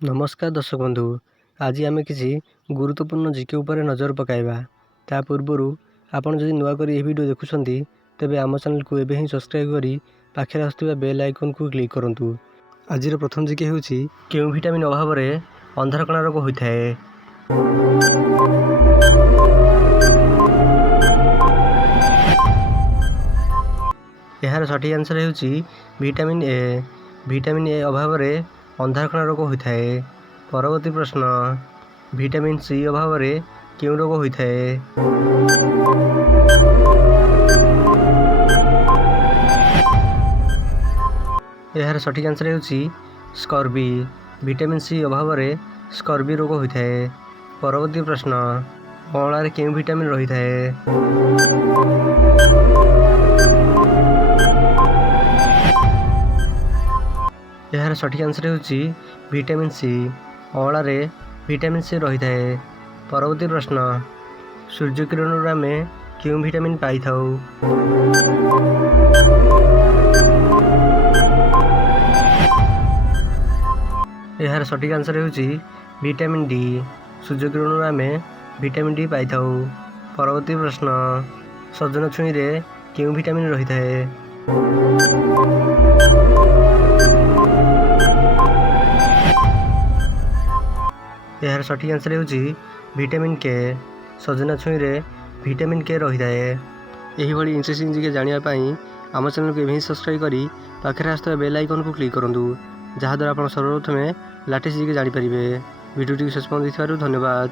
नमस्कार दर्शक बंधु, आज आम किसी गुरुत्वपूर्ण जीके उपर नजर पकाइबा। ता पूर्व आपन जदि नुआ करी वीडियो देखुछंती तेबे आम चैनल को एबे ही सब्सक्राइब करी पाखे आसुवा बेल आइकन को क्लिक करंतु। आज प्रथम जीके हेउची केउ विटामिन अभाव रे अंधारकणा रोग होइथाए। यार सठी आंसर हेउची विटामिन ए। विटामिन ए अभाव रे अंधारकणा रोग होइथाए। परवर्ती प्रश्न, विटामिन सी अभाव रे केउ रोग होइथाए? यार सठिक आंसर हेउची स्कर्बी। विटामिन सी अभाव रे स्कर्बी रोग होइथाए। परवर्ती प्रश्न, अँला रे केउ विटामिन रहिथाए? यार सठिक आंसर हेउची विटामिन सी। अँला रे विटामिन सी रहिथाए। परवर्ती प्रश्न, सूर्य किरण आमे केउ विटामिन पाई थाउ? यार सठिक आंसर हेउची विटामिन डी। सूर्य किरण आमे विटामिन डी पाई थाउ। परवर्ती प्रश्न, सजन छुई रे केउ विटामिन रहिथाए? यार सठिक आंसर हेउची विटामिन के। सजना छुई रे विटामिन के रहिथाए। एही भली इंटरेस्टिंग जीके जानिया पाई आम चैनल को एबे सब्सक्राइब करी पाखरे आसुवा बेल आइकन को क्लिक करंतु, जहाँ द्वारा आपण सर्वप्रथमे लाटेस्ट जीके जानि परिबे। वीडियो टी शेष पର୍ଯ୍ୟନ୍ତ देखिबारु धन्यवाद।